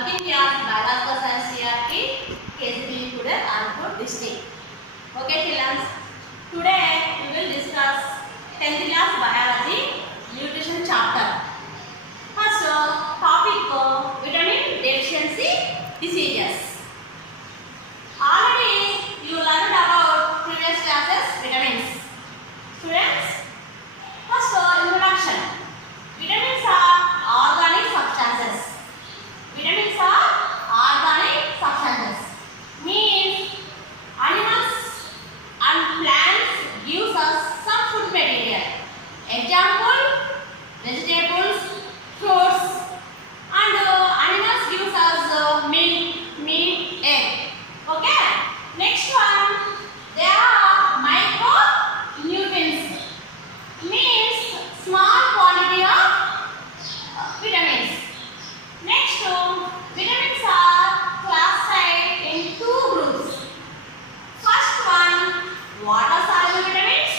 working class biological science CRT KCB today Anpur district. Okay children, today we will discuss 10th class biology nutrition chapter. First topic vitamin deficiency diseases. Already you learned about previous classes vitamins. Students, first introduction. Vitamins are organic substances. Vitamins are organic substances. Means animals and plants gives us some food material. Example, vegetables, fruits, and animals gives us milk, meat, egg. Okay. Next one, there are micronutrients. Means small quantity of vitamins. Next, vitamins are classified in two groups. First one, water soluble vitamins.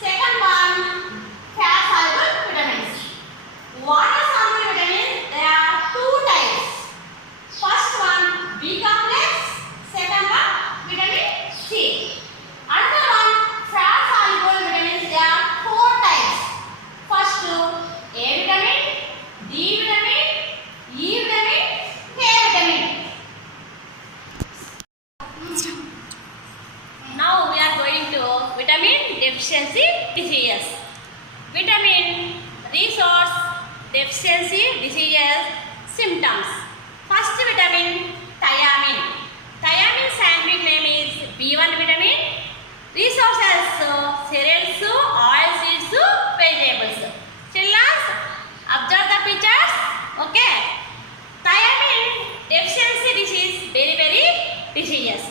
Second one, fat soluble vitamins. Water soluble vitamins, there are two types. First one, B complex. Second one, vitamin C. Another one, fat soluble vitamins, there are four types. First, A vitamin, D vitamin, E vitamin, K vitamin. Now we are going to vitamin deficiency diseases. Vitamin resource deficiency diseases symptoms. First vitamin thiamine. Thiamine scientific name is B1 vitamin. Resources cereals, oil seeds, vegetables. Children, observe the pictures. Okay. Thiamine deficiency disease very diseases.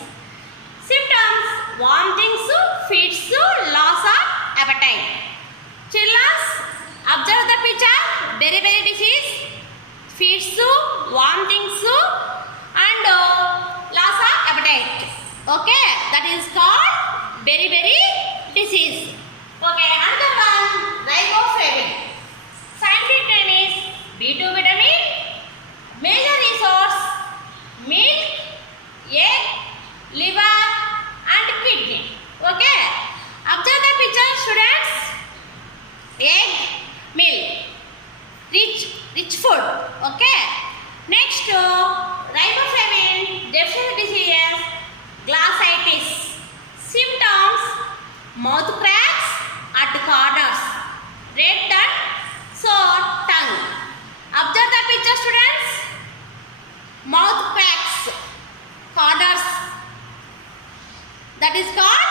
Symptoms: vomitings, fits, loss of appetite. Children, observe the picture. Very disease. Fits, vomitings, and loss of appetite. Okay, that is called very disease. Okay, another one, riboflavin. Scientific name is B2 vitamin. Major resource: milk, egg, liver, and kidney. Okay, observe the picture, students. Egg, milk, rich food. Okay. Next, riboflavin deficiency disease, glossitis. Symptoms: mouth cracks at corners, red and sore tongue. Observe the picture, students. Mouth cracks, corners. That is called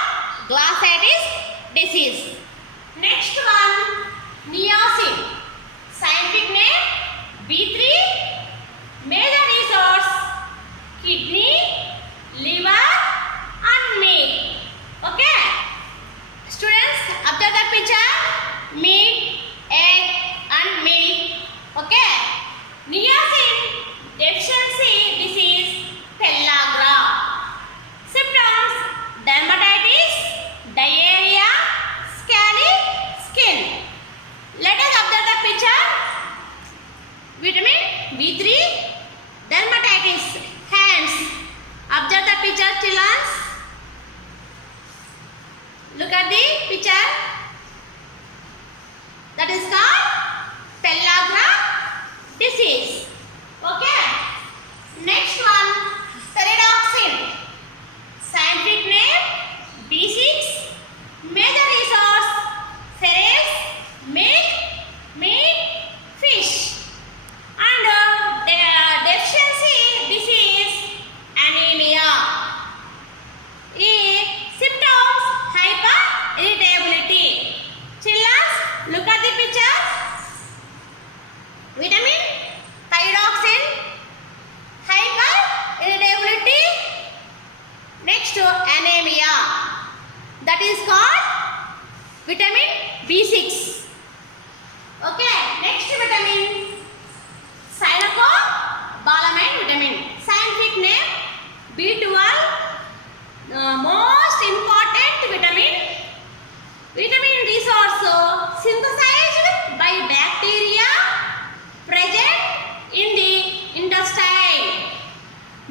glossitis disease. Next one, niacin. Scientific name B3. Major resource: kidney, liver, and meat. Okay. Students, observe the picture. Meat, egg, and milk. Okay. Niacin deficiency disease, pellagra. Symptoms: dermatitis, diarrhea, scaly skin. Let us observe the picture. Vitamin B3, dermatitis, hands. Observe the picture, children. Look at the picture. That is called pellagra disease. Okay. Next one, pyridoxine. Scientific name B6. Major resource: cereals, milk, meat, fish. And deficiency disease, anemia. Symptoms: hyper irritability. Children, look at the picture.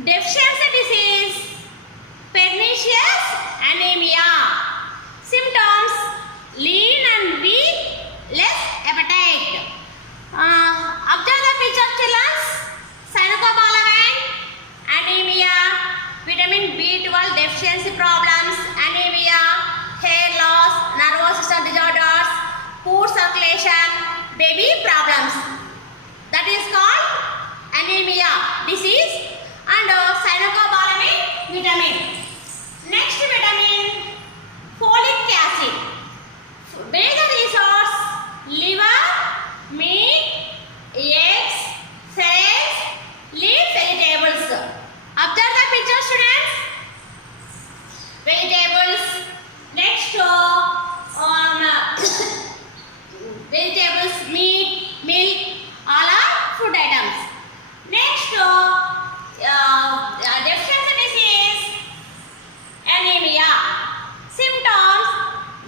deficiency disease, pernicious anemia. Symptoms: lean and weak, less appetite. Observe the picture, children. Cyanocobalamin, anemia, vitamin B12 deficiency problems, anemia, hair loss, nervous system disorders, poor circulation, baby problems. That is called anemia disease and cyanocobalamin vitamin. Next vitamin, folic acid. Major resource: liver, meat, eggs, cereals, leaf vegetables. Observe the picture, students. Vegetables. Next vegetables, meat, milk, all are food items. Next deficiency disease, anemia. Symptoms: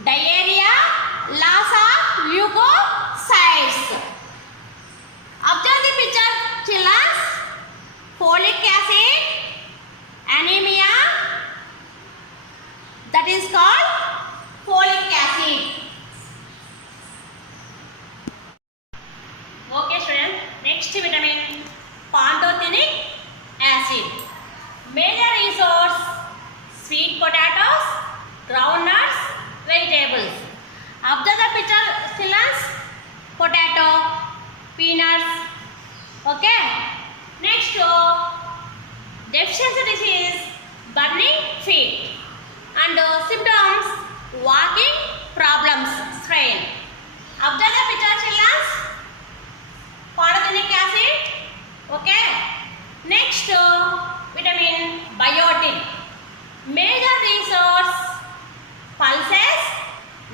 diarrhea, loss of leukocytes. Observe the picture, children. Folic acid, anemia, that is called folic acid. Okay, students. Next vitamin, pantothenic acid. Major resource: sweet potatoes, groundnuts, vegetables. Observe the picture, children. Potato, peanuts. Okay. Next deficiency disease, burning feet. And symptoms: walking problems, strain. Observe the picture, children. Pantothenic acid. Okay. Next vitamin, biotin. Major resource: pulses,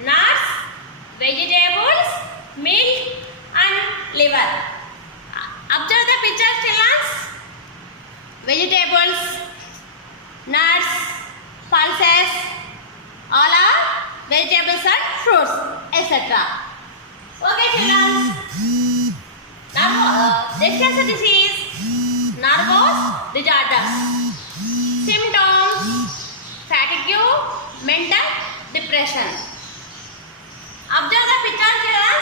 nuts, vegetables, milk and liver. Observe the picture, children. Vegetables, nuts, pulses, all are vegetables and fruits, etc. Okay, children. Now, deficiency disease, nervous disorders. Symptoms: fatigue, mental depression. Observe the picture, children.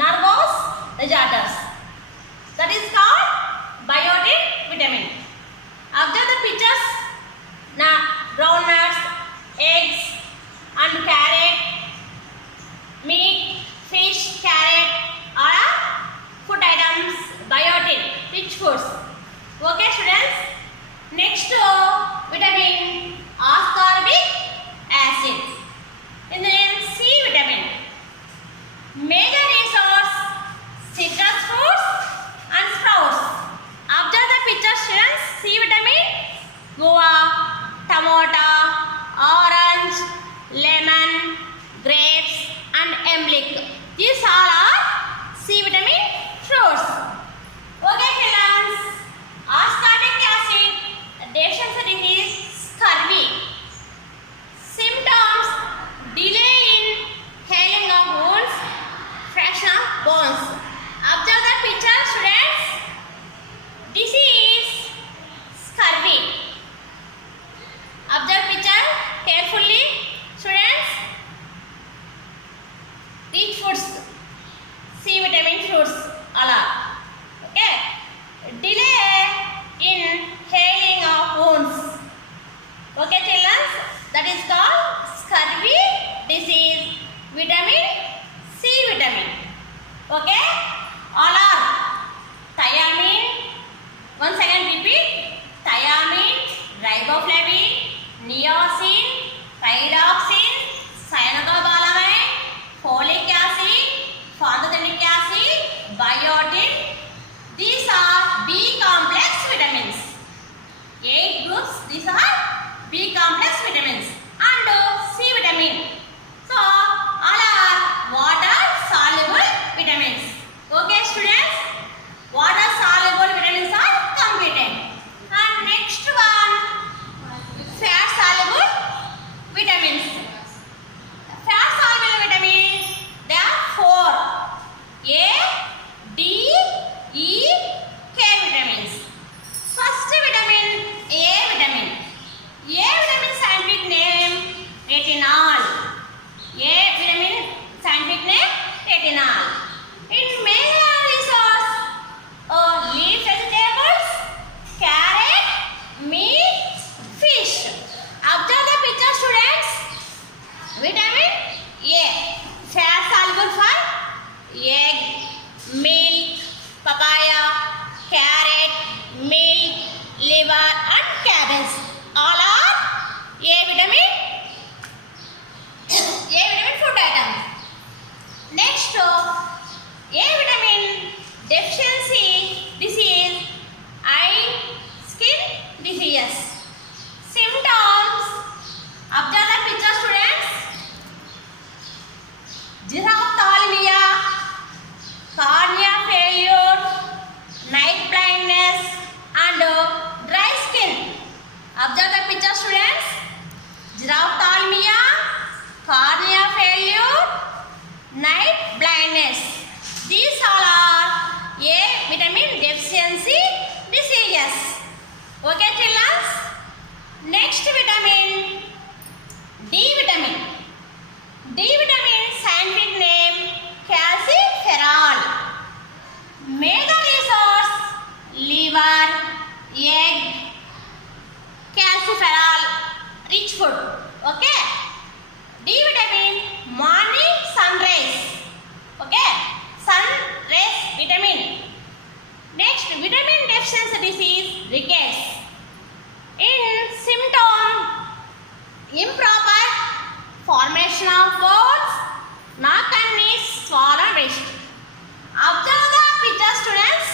Nervous disorders. That is called biotin vitamin. Observe the pictures. Groundnuts, eggs and carrot, meat, fish, carrot, all are food items, biotin, rich foods. Okay, students. Next vitamin, ascorbic acid. In the name, C vitamin. Major resource: citrus fruits and sprouts. Observe the picture, students. C vitamin: guava, tomato, orange, lemon, grapes and emblic. These all are C vitamin fruits. Okay, children. Ascorbic acid, deficiency disease, scurvy. carrot, milk, liver and cabbage. All are A vitamin food items. Next, A vitamin deficiency disease, eye, skin diseases. Symptoms. Observe the picture, students. Xerophthalmia, cornea failure, night blindness and dry skin. Observe the picture, students. Xerophthalmia, cornea failure, night blindness. These all are A vitamin deficiency diseases. Okay, children. Next vitamin, D vitamin. D vitamin scientific name calciferol. Major resource liver, egg, calciferol rich food. Okay. D vitamin morning sunrise. Okay. Sun rays vitamin. Next, vitamin deficiency disease rickets. In symptom, improper formation of bones, knock and knees, swollen wrist. Observe the picture, students.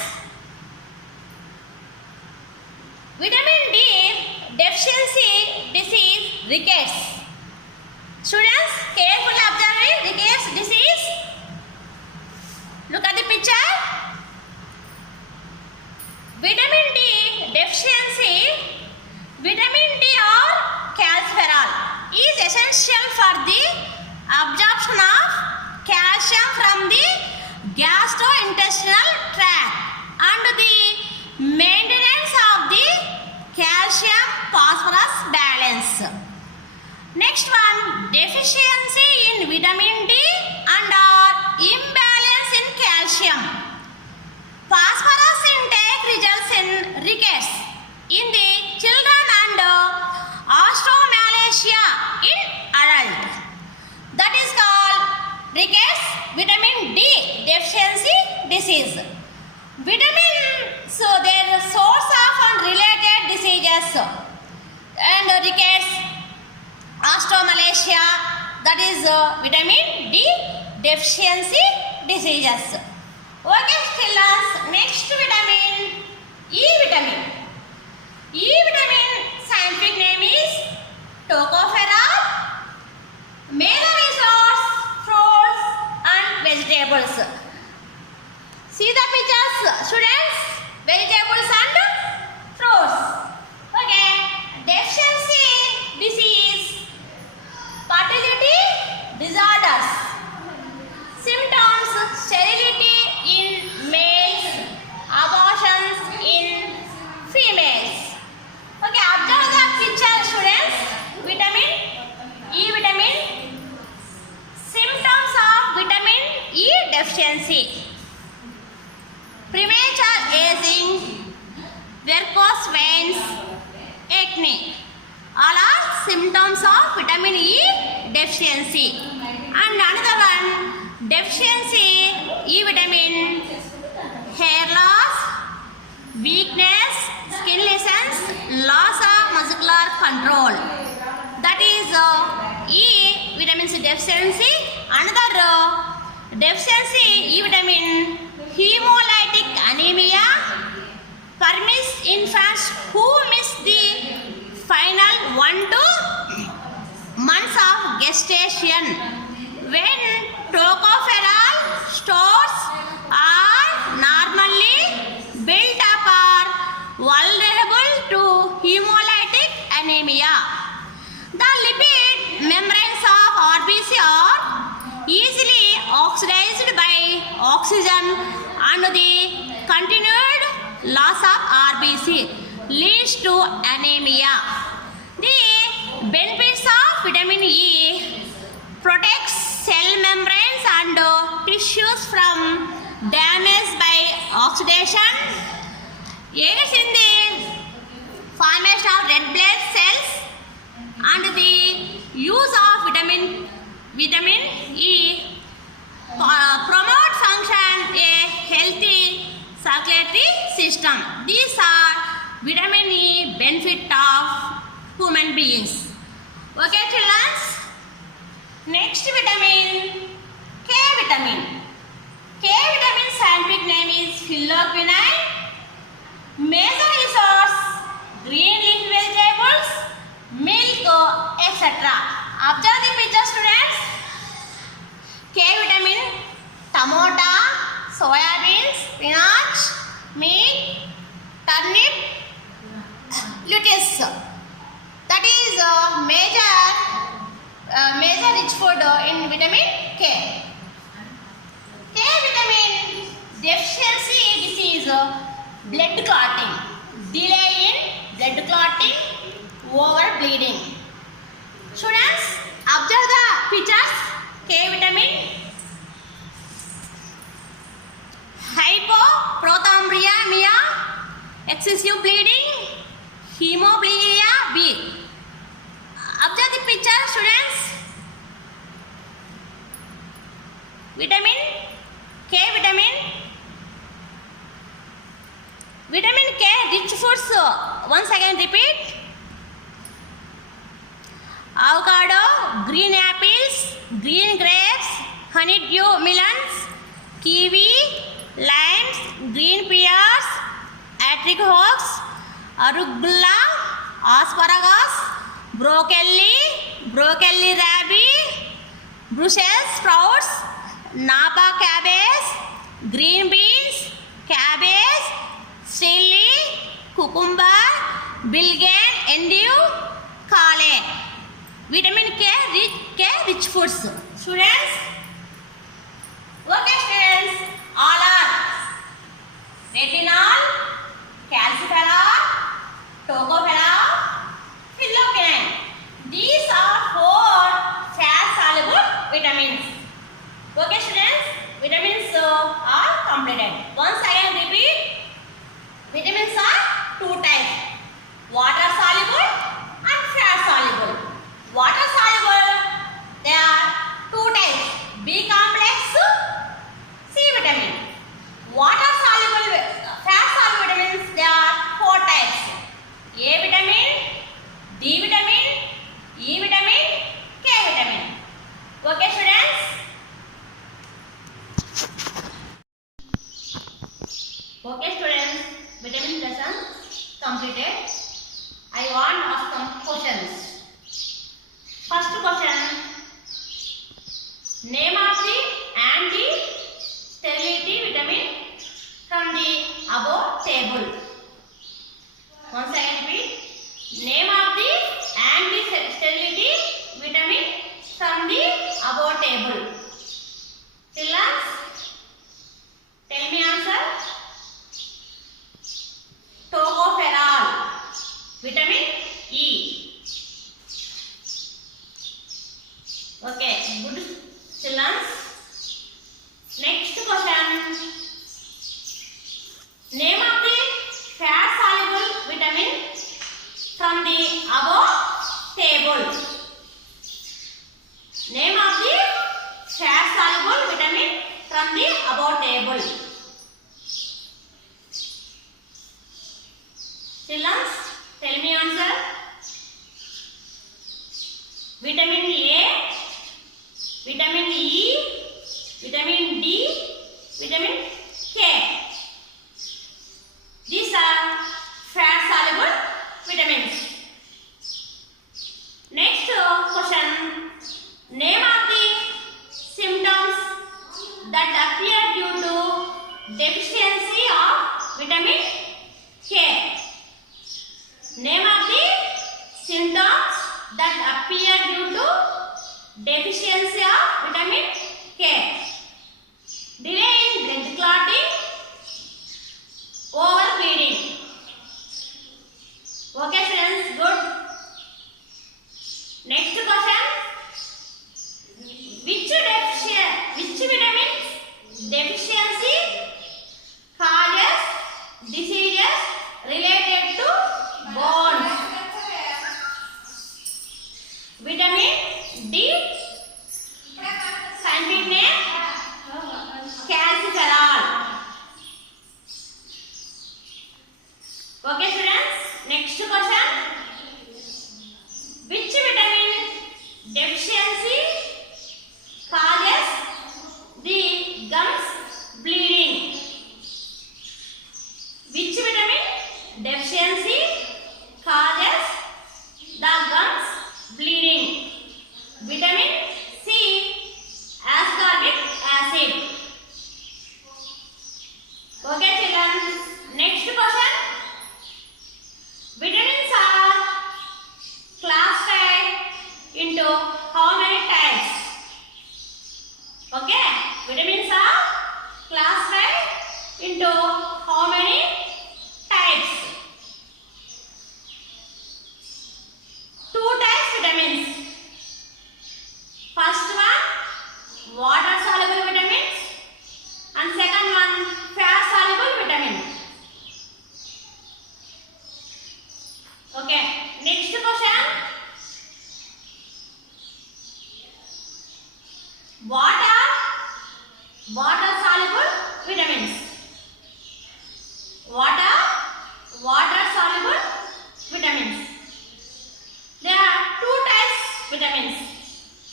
Vitamin D deficiency disease rickets. Students, carefully observe rickets disease. Look at the picture. Vitamin D deficiency, vitamin D or calciferol is essential for the absorption of calcium from the gastrointestinal tract and the maintenance of the calcium phosphorus balance. Next one, deficiency in vitamin D and or imbalance in calcium. Phosphorus intake results in rickets in the children and osteomalacia in adult. That is called rickets vitamin D deficiency disease. So there are source of unrelated diseases and rickets, osteomalacia, that is vitamin D deficiency diseases. Okay, children. Next vitamin, E vitamin. E vitamin scientific name is tocopherol. Major resource fruits and vegetables. See the pictures, students. Vegetables and fruits. Okay. Deficiency disease, fertility disorders. Symptoms, sterility in males, abortions in females. Okay, observe the picture, students. Vitamin E vitamin. Symptoms of vitamin E deficiency: premature aging, varicose veins, acne. All are symptoms of vitamin E deficiency. And another one, deficiency E vitamin, hair loss, weakness, skin lesions, loss of muscular control. That is E vitamin C deficiency. Another deficiency E vitamin, hemolytic anemia, permits infants who miss the final 1 to 2 months of gestation when tocopherol stores are normally built up are vulnerable to hemolytic anemia. The lipid membranes of RBC are easily oxidized by oxygen and the continued loss of RBC leads to anemia. The benefits of vitamin E: protects cell membranes and tissues from damage by oxidation, aids in the formation of red blood cells, and the use of vitamin E promote function a healthy circulatory system. These are vitamin E benefit of human beings. Okay children. Next vitamin, K vitamin. K vitamin scientific name is phylloquinine. Major resource green leafy vegetables, milk, etc. Observe the picture students. K vitamin, tomato, soya beans, spinach, meat, turnip, lettuce. That is major rich food in vitamin K. K vitamin deficiency disease, blood clotting, delay in blood clotting, over bleeding. Students, observe the pictures. K vitamin, hypoproteinemia, excessive bleeding, hemophilia B. Observe the picture students. Vitamin K vitamin. Vitamin K rich foods. Once again repeat. Avocado, green apples, green grapes, honeydew melons, kiwi, limes, green pears, apricots, arugula, asparagus, broccoli rabi, Brussels sprouts, Napa cabbage, green beans, cabbage, chili, cucumber, billigan, endive, kale. Vitamin K rich foods. Students, okay students, all are retinol, calciferol, tocopherol, phylloquinine. These are 4 fat-soluble vitamins. Okay students, vitamins are completed. Once again repeat, vitamins are 2 types, water soluble and fat soluble. Water soluble, there are 2 types, B complex, C vitamin. Water soluble, fat soluble vitamins, there are 4 types, A vitamin, D vitamin, E vitamin, K vitamin. Okay students? Okay students, vitamin lesson completed. I want to ask some questions. First question, name of the anti-sterility vitamin from the above table. Once again repeat, name of the anti-sterility vitamin from the above table. Children, tell me answer. Tocopherol, vitamin E. Okay, good children. Next question. Name of the fat soluble vitamin from the above table. Name of the fat soluble vitamin from the above table. Children, tell me answer. Vitamin A, vitamin E, vitamin D, vitamin K. These are fat soluble vitamins. Next question. Name of the symptoms that appear due to deficiency of vitamin K. Name of the symptoms that appear due to deficiency of vitamin K. Delay in blood clotting, overbleeding. Okay students, good. Next question. Which vitamin deficiency causes diseases related to bones? Vitamin D. Okay students, next question. Which vitamin deficiency causes the gums bleeding? Which vitamin deficiency causes the gums bleeding? Vitamin C, ascorbic acid. Okay children, next question. Vitamins are classified into how many types? Okay, vitamins are classified into how many types? Two types vitamins. First one, water soluble vitamins, and second one, fat soluble vitamin. Okay, next question. What are water soluble vitamins? What are water soluble vitamins? There are two types vitamins.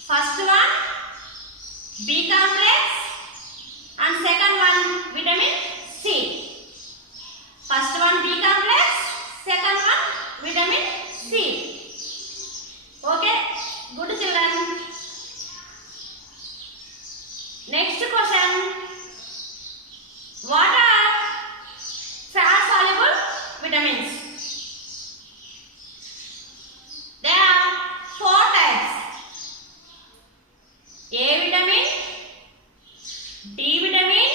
First one, B complex, and second one, vitamin C. First one, B complex, second one, vitamin C. Okay, good children. Next question. What are fat soluble vitamins? There are four types. A vitamin, D vitamin,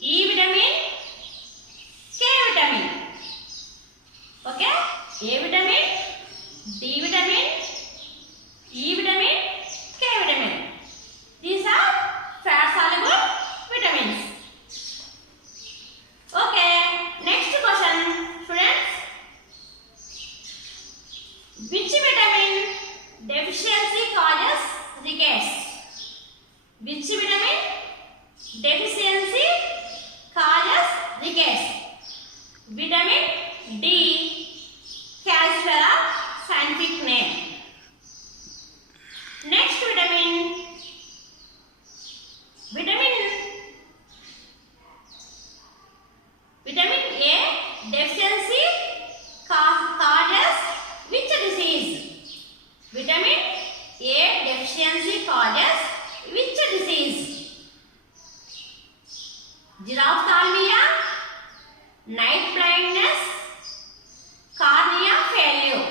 E vitamin, K vitamin. Okay, A vitamin, D vitamin, E vitamin, K vitamin. These are fat soluble vitamins. Okay, next question students. Which vitamin deficiency causes rickets? Which vitamin deficiency causes rickets? Vitamin D, Calcium, scientific name. Next vitamin, vitamin A deficiency causes which disease? Vitamin A deficiency causes which disease? Xerophthalmia, night blindness, cornea failure.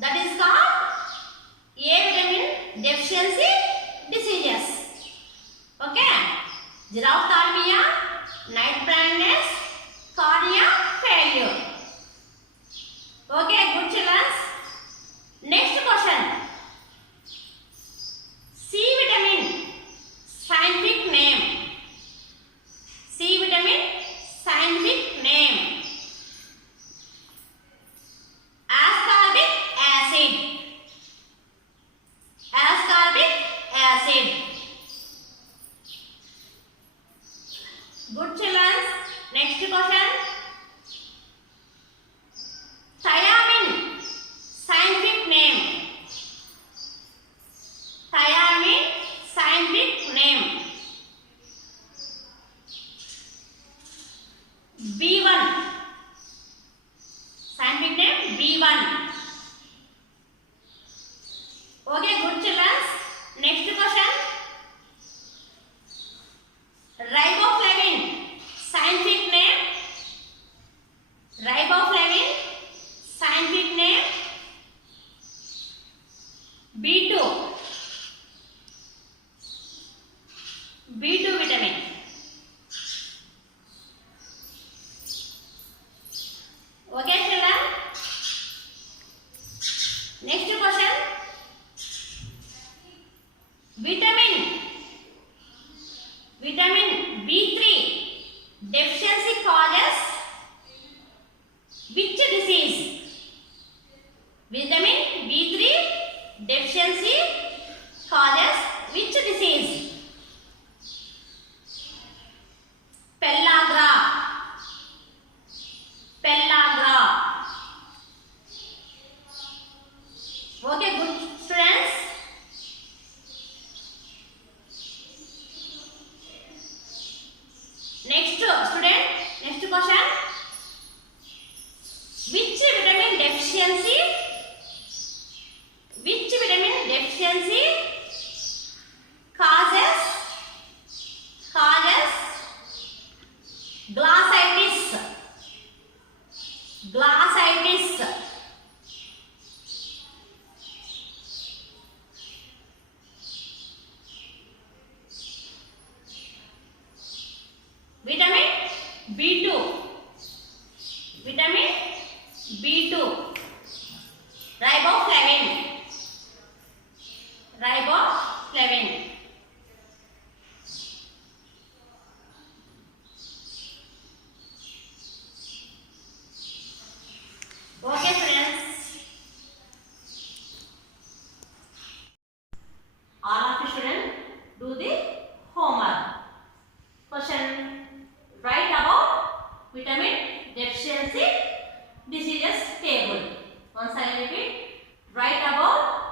That is called A vitamin deficiency diseases. Okay, xerophthalmia, night blindness, cornea failure. Okay, good children. Next question. C vitamin, scientific name. C vitamin, scientific name. Ascorbic acid. Ascorbic acid. Good children. Next question. Thiamine, scientific name. Thiamine, scientific name. B1, scientific name B1. Okay, good children. Next question. Riboflavin, scientific name. Riboflavin, scientific name B2. B2 vitamin. Glossitis. Glossitis. Vitamin B2. Vitamin B2. Riboflavin. Riboflavin. Okay friends, all of you students do the homework. Question: write about vitamin deficiency diseases table. Once I repeat, write about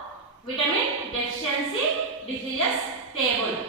vitamin deficiency diseases table.